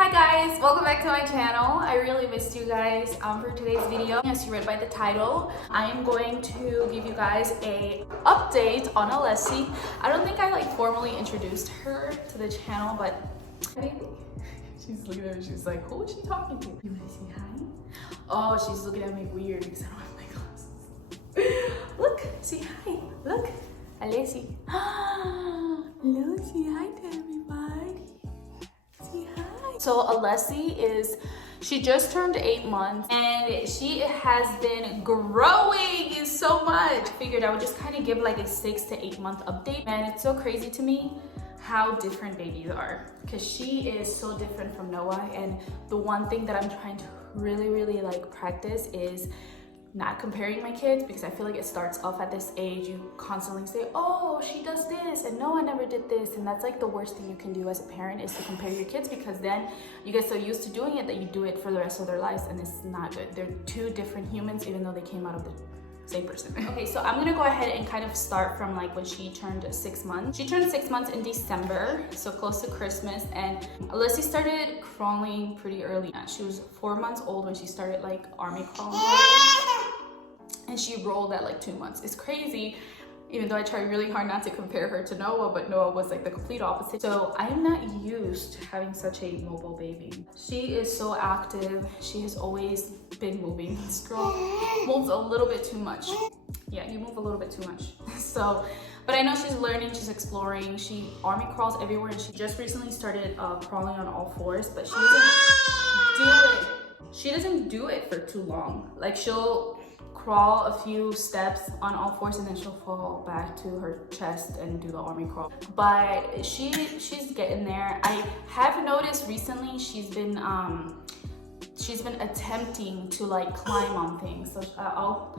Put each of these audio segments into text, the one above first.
Hi guys, welcome back to my channel. I really missed you guys for today's video. As you read by the title, I am going to give you guys a update on Alessi. I don't think I formally introduced her to the channel, but she's looking at me, she's like, who is she talking to? You wanna say hi? Oh, she's looking at me weird because I don't have my glasses. Look, say hi, look, Alessi. Hello, say hi to everybody. Say hi. So Alessi she just turned 8 months and she has been growing so much. Figured I would just kind of give like a 6 to 8 month update. And it's so crazy to me how different babies are, because she is so different from Noah. And the one thing that I'm trying to really practice is not comparing my kids, because I feel like it starts off at this age. You constantly say, oh, she does this and Noah never did this, and that's like the worst thing you can do as a parent, is to compare your kids, because then you get so used to doing it that you do it for the rest of their lives, and it's not good. They're two different humans even though they came out of the same person. Okay, so I'm gonna go ahead and kind of start from like when she turned 6 months. She turned 6 months in December, so close to Christmas, and Alessi started crawling pretty early. She was 4 months old when she started like army crawling, and she rolled at like 2 months. It's crazy, even though I try really hard not to compare her to Noah, but Noah was like the complete opposite. So I am not used to having such a mobile baby. She is so active. She has always been moving. This girl moves a little bit too much. Yeah, you move a little bit too much. So, but I know she's learning, she's exploring. She army crawls everywhere, and she just recently started crawling on all fours, but she doesn't do it. She doesn't do it for too long. Like, she'll crawl a few steps on all fours and then she'll fall back to her chest and do the army crawl. But she's getting there. I have noticed recently she's been attempting to like climb on things. So I'll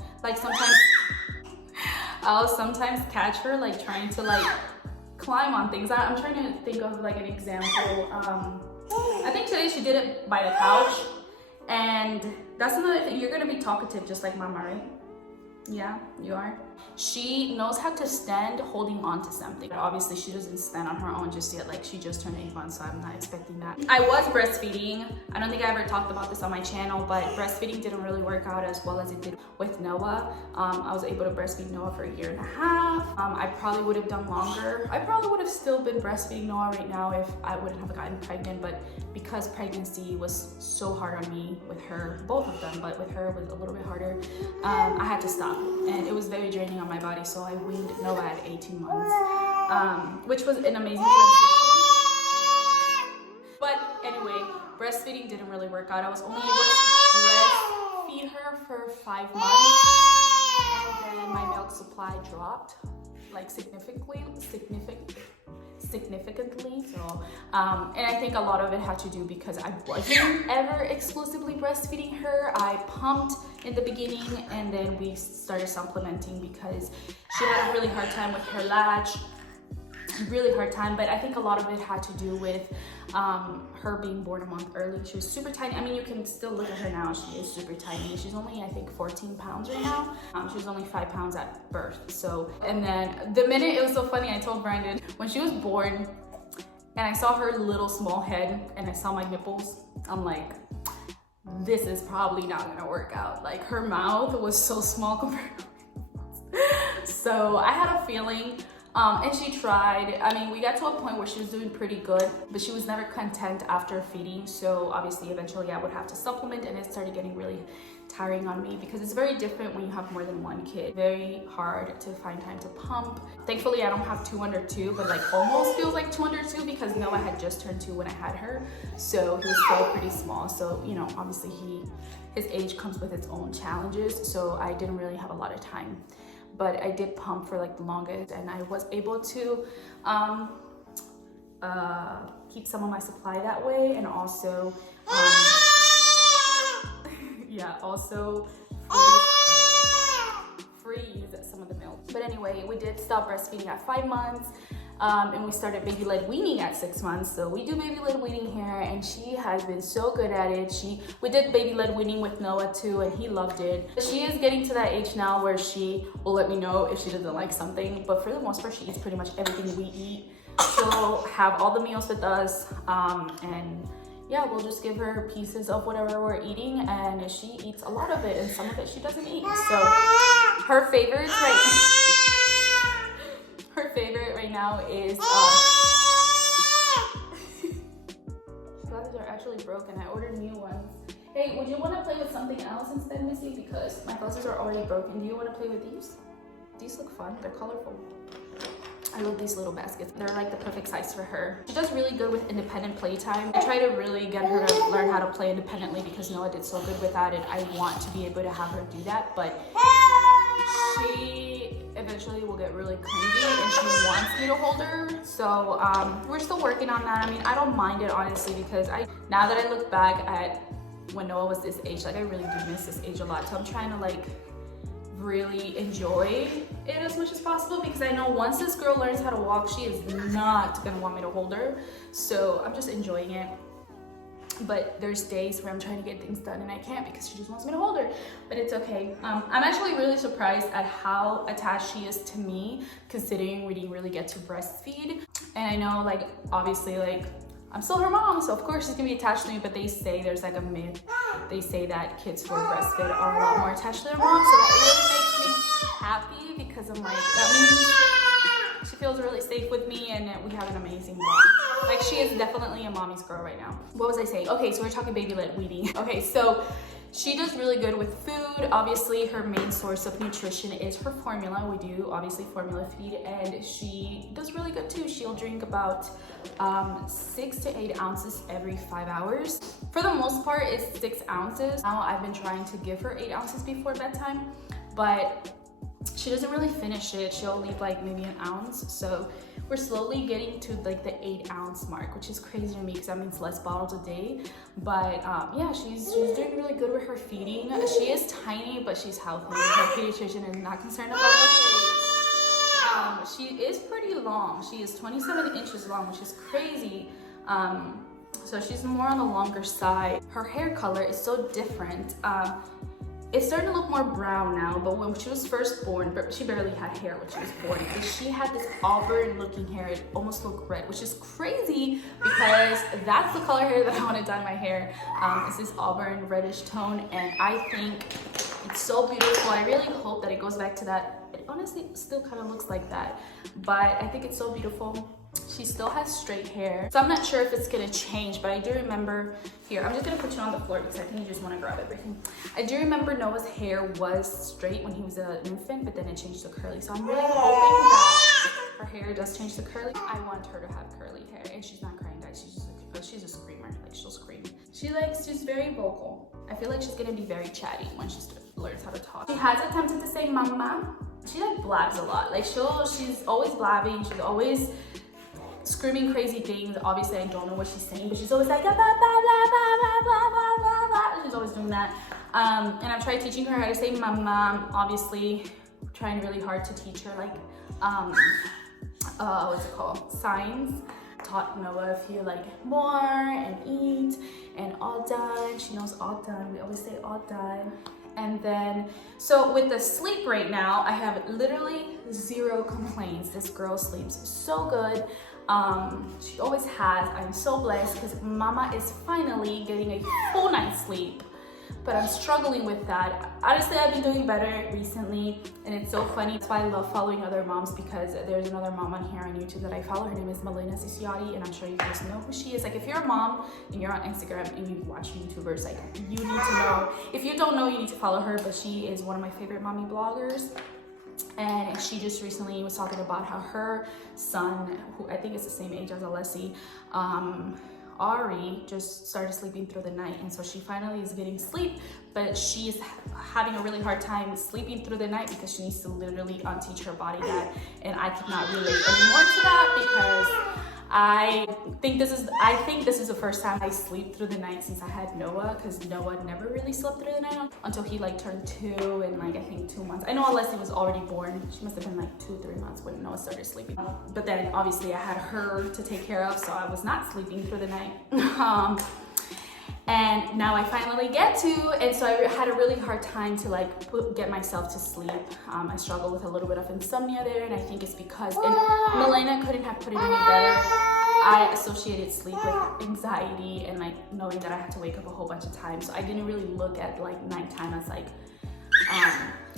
sometimes catch her like trying to like climb on things. I'm trying to think of like an example. I think today she did it by the couch. And that's another thing. You're gonna be talkative just like Mama, right? Yeah, you are. She knows how to stand holding on to something. But obviously she doesn't stand on her own just yet. Like, she just turned 8 months, so I'm not expecting that. I was breastfeeding. I don't think I ever talked about this on my channel, but breastfeeding didn't really work out as well as it did with Noah. I was able to breastfeed Noah for 1.5 years. I probably would have done longer. I probably would have still been breastfeeding Noah right now if I wouldn't have gotten pregnant, but because pregnancy was so hard on me with her, both of them, but with her it was a little bit harder, I had to stop. And it was very draining on my body, so I weaned Noah at 18 months, which was an amazing transition. But anyway, breastfeeding didn't really work out. I was only able to breastfeed her for 5 months, and then my milk supply dropped like significantly. So and I think a lot of it had to do because I wasn't ever exclusively breastfeeding her. I pumped in the beginning, and then we started supplementing because she had a really hard time with her latch. Really hard time, but I think a lot of it had to do with her being born a month early. She was super tiny. I mean, you can still look at her now. She is super tiny. She's only, I think, 14 pounds right now. She was only 5 pounds at birth. So, and then the minute, it was so funny, I told Brandon, when she was born and I saw her little small head and I saw my nipples, I'm like, this is probably not gonna work out. Like, her mouth was so small compared to my so I had a feeling. And she tried. I mean, we got to a point where she was doing pretty good, but she was never content after feeding. So obviously, eventually I would have to supplement, and it started getting really tiring on me because it's very different when you have more than one kid. Very hard to find time to pump. Thankfully, I don't have 2 under 2, but like almost feels like 2 under 2 because Noah had just turned 2 when I had her. So he was still pretty small. So, you know, obviously his age comes with its own challenges. So I didn't really have a lot of time. But I did pump for like the longest, and I was able to keep some of my supply that way, and also also freeze some of the milk. But anyway, we did stop breastfeeding at 5 months. And we started baby-led weaning at 6 months. So we do baby-led weaning here, and she has been so good at it. We did baby-led weaning with Noah too, and he loved it. She is getting to that age now where she will let me know if she doesn't like something, but for the most part, she eats pretty much everything we eat. She'll have all the meals with us, and yeah, we'll just give her pieces of whatever we're eating, and she eats a lot of it, and some of it she doesn't eat. So her favorite right now is glasses are actually broken. I ordered new ones. Hey, would you want to play with something else instead, Missy? Because my glasses are already broken. Do you want to play with these? These look fun. They're colorful. I love these little baskets. They're like the perfect size for her. She does really good with independent playtime. I try to really get her to learn how to play independently because Noah did so good with that, and I want to be able to have her do that, but she eventually will get really clingy and she wants me to hold her. So we're still working on that. I mean, I don't mind it honestly, because now that I look back at when Noah was this age, like I really do miss this age a lot. So I'm trying to like really enjoy it as much as possible, because I know once this girl learns how to walk, she is not gonna want me to hold her. So I'm just enjoying it. But there's days where I'm trying to get things done and I can't because she just wants me to hold her, but it's okay. I'm actually really surprised at how attached she is to me, considering we didn't really get to breastfeed. And I know, like, obviously, like, I'm still her mom, so of course she's gonna be attached to me, but they say there's like a myth. They say that kids who are breastfed are a lot more attached to their mom, so that really makes me happy, because I'm like, that means she feels really safe with me and we have an amazing bond. Like, she is definitely a mommy's girl right now. What was I saying? Okay, so we're talking baby-led weaning. Okay, so she does really good with food. Obviously, her main source of nutrition is her formula. We do obviously formula feed, and she does really good too. She'll drink about 6 to 8 ounces every 5 hours. For the most part, it's 6 ounces. Now, I've been trying to give her 8 ounces before bedtime, but she doesn't really finish it. She'll leave like maybe an ounce. So we're slowly getting to like the 8 ounce mark, which is crazy to me because that means less bottles a day. But yeah, she's doing really good with her feeding. She is tiny, but she's healthy. Her pediatrician is not concerned about her weight. She is pretty long. She is 27 inches long, which is crazy. So she's more on the longer side. Her hair color is so different. It's starting to look more brown now, but when she was first born, she barely had hair when she was born. She had this auburn looking hair. It almost looked red, which is crazy because that's the color hair that I want to dye my hair. It's this auburn reddish tone, and I think it's so beautiful. I really hope that it goes back to that. It honestly still kind of looks like that, but I think it's so beautiful. She still has straight hair, so I'm not sure if it's gonna change, but I do remember, here, I'm just gonna put you on the floor because I think you just wanna grab everything. I do remember Noah's hair was straight when he was an infant, but then it changed to curly. So I'm really hoping that her hair does change to curly. I want her to have curly hair, and she's not crying, guys. She's a screamer, like she'll scream. She's very vocal. I feel like she's gonna be very chatty when she learns how to talk. She has attempted to say mama. She like blabs a lot. Like she's always blabbing, she's always screaming crazy things. Obviously, I don't know what she's saying, but she's always like blah, blah, blah, blah, blah, blah, blah, blah, blah. She's always doing that. And I've tried teaching her how to say mama. Obviously, trying really hard to teach her like what's it called? Signs. Taught Noah if you like more and eat and all done. She knows all done. We always say all done. And then, so with the sleep right now, I have literally 0 complaints. This girl sleeps so good. She always has. I'm so blessed because mama is finally getting a full night's sleep, but I'm struggling with that. Honestly, I've been doing better recently, and it's so funny. That's why I love following other moms, because there's another mom on here on YouTube that I follow. Her name is Alessi, and I'm sure you guys know who she is. Like, if you're a mom and you're on Instagram and you watch YouTubers, like, you need to know. If you don't know, you need to follow her, but she is one of my favorite mommy bloggers. And she just recently was talking about how her son, who I think is the same age as Alessi, Ari, just started sleeping through the night, and so she finally is getting sleep, but she's having a really hard time sleeping through the night because she needs to literally unteach her body that, and I cannot relate anymore to that because I think this is the first time I sleep through the night since I had Noah, because Noah never really slept through the night until he like turned 2 and like I think 2 months. I know Alessi was already born. She must have been like 2-3 months when Noah started sleeping. But then obviously I had her to take care of, so I was not sleeping through the night. And now I finally get to, and so I had a really hard time to like get myself to sleep. I struggle with a little bit of insomnia there, and I think it's because, and Milena couldn't have put it any better. I associated sleep with anxiety and like knowing that I had to wake up a whole bunch of times. So I didn't really look at like nighttime as like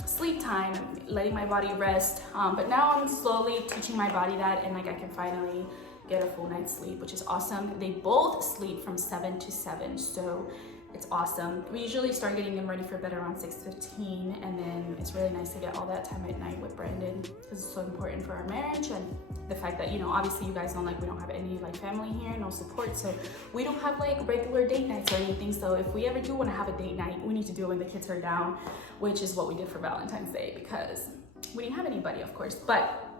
sleep time, letting my body rest. But now I'm slowly teaching my body that, and like I can finally get a full night's sleep, which is awesome. They both sleep from 7 to 7, so it's awesome. We usually start getting them ready for bed around 6:15, and then it's really nice to get all that time at night with Brandon because it's so important for our marriage, and the fact that, you know, obviously you guys know like we don't have any like family here, no support, so we don't have like regular date nights or anything. So if we ever do want to have a date night, we need to do it when the kids are down, which is what we did for Valentine's Day because we didn't have anybody, of course, but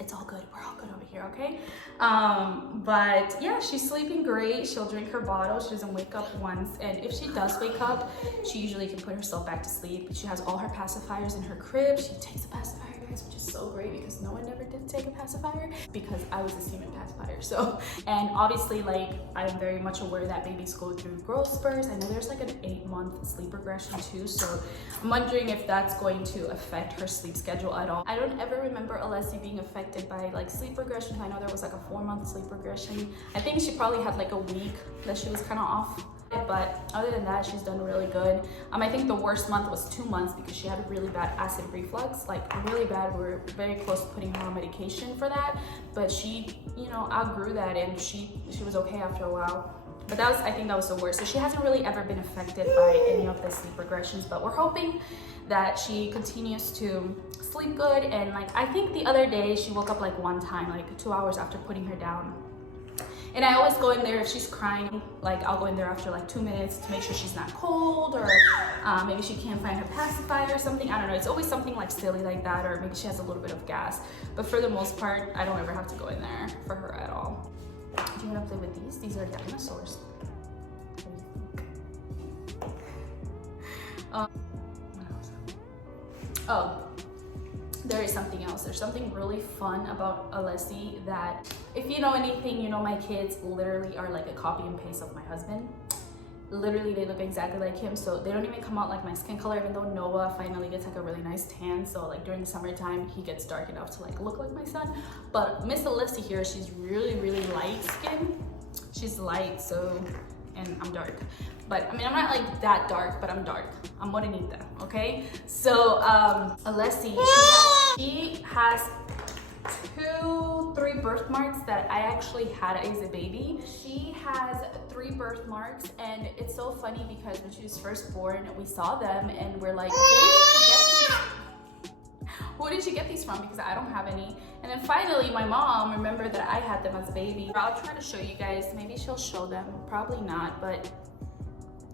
it's all good. We're all good over here, okay? But yeah, she's sleeping great. She'll drink her bottle. She doesn't wake up once. And if she does wake up, she usually can put herself back to sleep. She has all her pacifiers in her crib. She takes a pacifier, guys, which is so great because no one ever did take a pacifier because I was a semen pacifier. So, and obviously, like, I'm very much aware that babies go through growth spurts. I know there's like an 8-month sleep regression too. So I'm wondering if that's going to affect her sleep schedule at all. I don't ever remember Alessi being affected by like sleep regression. I know there was like a 4-month sleep regression. I think she probably had like a week that she was kind of off, but other than that, she's done really good. I think the worst month was 2 months because she had a really bad acid reflux, like really bad. We were very close to putting her on medication for that, but she, you know, outgrew that and she was okay after a while. But that was, I think that was the worst. So she hasn't really ever been affected by any of the sleep regressions, but we're hoping that she continues to sleep good. And like, I think the other day she woke up like one time, like 2 hours after putting her down. And I always go in there if she's crying, like I'll go in there after like 2 minutes to make sure she's not cold, or maybe she can't find her pacifier or something. I don't know, it's always something like silly like that, or maybe she has a little bit of gas. But for the most part, I don't ever have to go in there for her at all. Do you want to play with these? These are dinosaurs. What else? Oh, there is something else. There's something really fun about Alessi that, if you know anything, you know my kids literally are like a copy and paste of my husband. Literally, they look exactly like him, so they don't even come out like my skin color, even though Noah finally gets like a really nice tan. So like during the summertime, he gets dark enough to like look like my son. But Miss Alessi here, she's really, really light skin. She's light, so, and I'm dark. But I mean, I'm not like that dark, but I'm dark. I'm morenita, okay? So Alessi, she has 3 birthmarks that I actually had as a baby. She has 3 birthmarks, and it's so funny because when she was first born, we saw them and we're like, who did you get these from? Because I don't have any. And then finally, my mom remembered that I had them as a baby. I'll try to show you guys. Maybe she'll show them. Probably not, but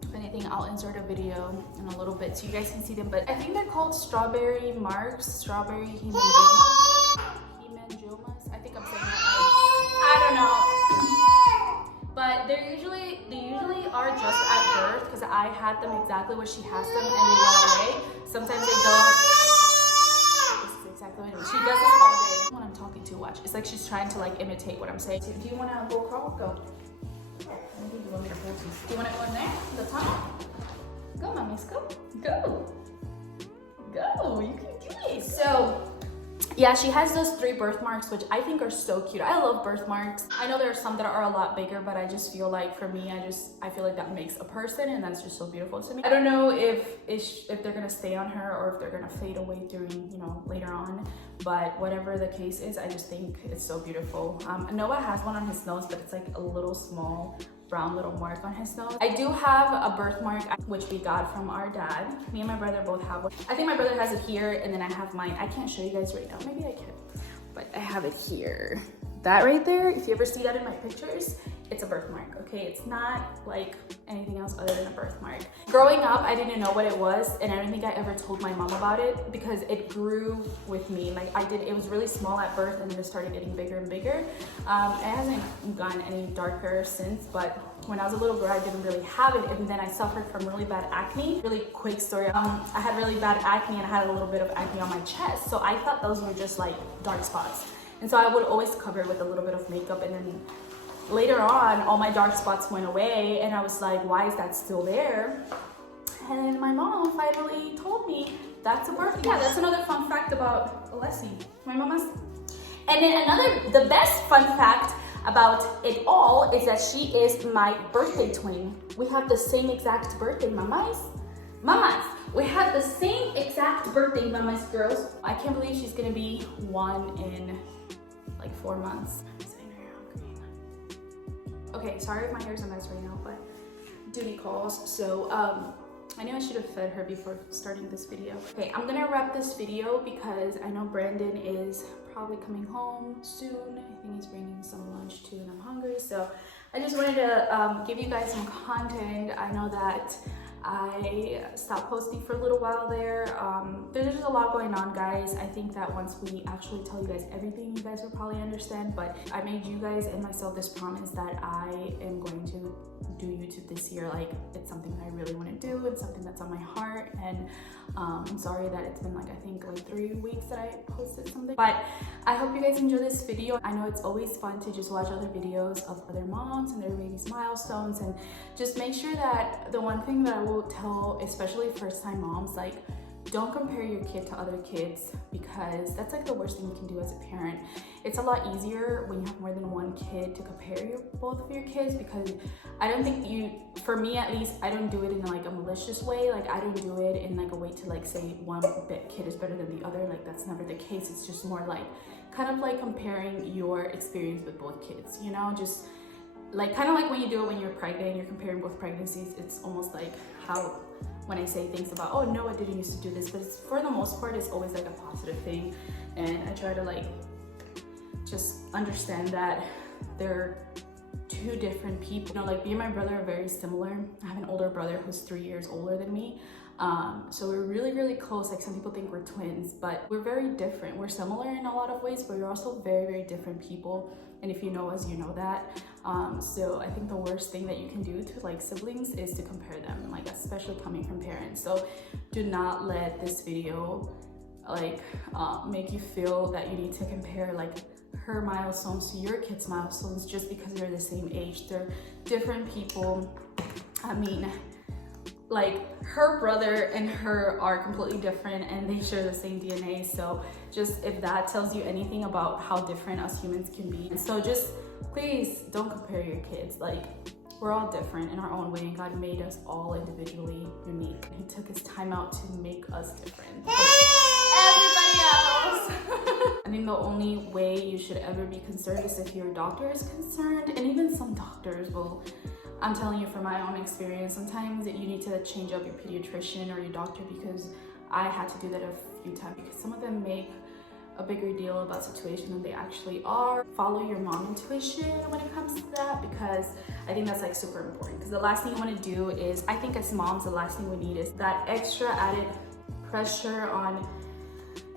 if anything, I'll insert a video in a little bit so you guys can see them. But I think they're called strawberry marks, strawberry hemangiomas. I think I'm saying that right. I don't know. But they usually are just at birth because I had them exactly where she has them and they went away. Sometimes they don't. Exactly. She does this all day. When I'm talking to, watch. It's like she's trying to like imitate what I'm saying. Do you want to go crawl? Go. Maybe you want me to hold you. Do you want to go in there? The top? Go, mommies. Go. Go. Go. You can do it. So, yeah, she has those 3 birthmarks, which I think are so cute. I love birthmarks. I know there are some that are a lot bigger, but I just feel like for me, I feel like that makes a person, and that's just so beautiful to me. I don't know if they're gonna stay on her or if they're gonna fade away during, you know, later on. But whatever the case is, I just think it's so beautiful. Noah has one on his nose, but it's like a little small brown little mark on his nose. I do have a birthmark which we got from our dad. Me and my brother both have one. I think my brother has it here, and then I have mine. I can't show you guys right now. Maybe I can, but I have it here. That right there, if you ever see that in my pictures, it's a birthmark, okay? It's not like anything else other than a birthmark. Growing up, I didn't know what it was, and I don't think I ever told my mom about it because it grew with me. Like it was really small at birth, and then it started getting bigger and bigger. It hasn't gotten any darker since, but when I was a little girl, I didn't really have it, and then I suffered from really bad acne. Really quick story, I had really bad acne, and I had a little bit of acne on my chest, so I thought those were just like dark spots. And so I would always cover it with a little bit of makeup, and then later on, all my dark spots went away, and I was like, why is that still there? And then my mom finally told me that's a birthmark. Yeah, that's another fun fact about Alessi. My mom has. And then the best fun fact about it all is that she is my birthday twin. We have the same exact birthday, mamas. Mamas, we have the same exact birthday, mamas, girls. I can't believe she's gonna be 1 in like 4 months. I'm sitting here hungry. Okay, sorry if my hair's a mess right now, but duty calls. So I knew I should have fed her before starting this video. Okay, I'm gonna wrap this video because I know Brandon is probably coming home soon. I think he's bringing some lunch too and I'm hungry. So I just wanted to give you guys some content. I know that I stopped posting for a little while there. There's just a lot going on, guys. I think that once we actually tell you guys everything, you guys will probably understand. But I made you guys and myself this promise that I am going to do YouTube this year. Like, it's something that I really want to do. It's something that's on my heart. And I'm sorry that it's been like, I think like 3 weeks that I posted something. But I hope you guys enjoy this video. I know it's always fun to just watch other videos of other moms and their babies' milestones, and just make sure that the one thing that I will tell, especially first-time moms, like, don't compare your kid to other kids, because that's like the worst thing you can do as a parent. It's a lot easier when you have more than one kid to compare both of your kids, because I don't think for me at least, I don't do it in like a malicious way. Like, I don't do it in like a way to like say one kid is better than the other. Like, that's never the case. It's just more like kind of like comparing your experience with both kids, you know, just like kind of like when you do it when you're pregnant, you're comparing both pregnancies. It's almost like how when I say things about, oh no, I didn't used to do this, but for the most part, it's always like a positive thing. And I try to like just understand that they're two different people. You know, like me and my brother are very similar. I have an older brother who's 3 years older than me. So we're really, really close. Like, some people think we're twins, but we're very different. We're similar in a lot of ways, but we're also very, very different people. And if you know us, you know that. So I think the worst thing that you can do to like siblings is to compare them, like especially coming from parents. So do not let this video like make you feel that you need to compare like her milestones to your kids' milestones just because they're the same age. They're different people. I mean, like, her brother and her are completely different and they share the same DNA. So just if that tells you anything about how different us humans can be. So just please don't compare your kids. Like, we're all different in our own way, and God made us all individually unique. He took his time out to make us different. Everybody else. I think the only way you should ever be concerned is if your doctor is concerned, and even some doctors will. I'm telling you from my own experience, sometimes you need to change up your pediatrician or your doctor, because I had to do that a few times, because some of them make a bigger deal about situation than they actually are. Follow your mom intuition when it comes to that, because I think that's like super important. Because the last thing you want to do is, I think as moms, the last thing we need is that extra added pressure on,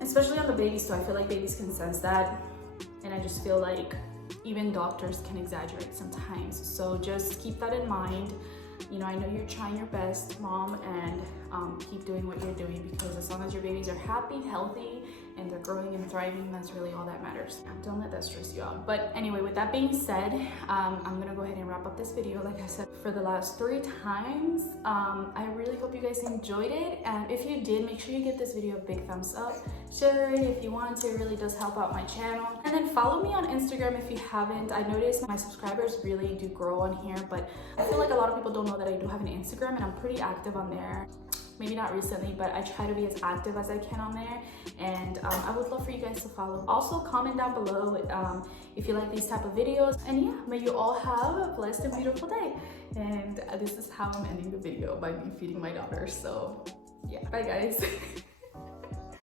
especially on the babies. So I feel like babies can sense that, and I just feel like even doctors can exaggerate sometimes. So just keep that in mind. You know, I know you're trying your best, mom, and keep doing what you're doing, because as long as your babies are happy, healthy, and they're growing and thriving, that's really all that matters. Don't let that stress you out. But anyway, with that being said, I'm gonna go ahead and wrap up this video. Like I said, for the last 3 times, I really hope you guys enjoyed it. And if you did, make sure you give this video a big thumbs up. Share it if you want to. It really does help out my channel. And then follow me on Instagram if you haven't. I noticed my subscribers really do grow on here, but I feel like a lot of people don't know that I do have an Instagram, and I'm pretty active on there. Maybe not recently, but I try to be as active as I can on there, and I would love for you guys to follow. Also, comment down below if you like these type of videos, and yeah, may you all have a blessed and beautiful day. And this is how I'm ending the video, by me feeding my daughter. So yeah, bye guys.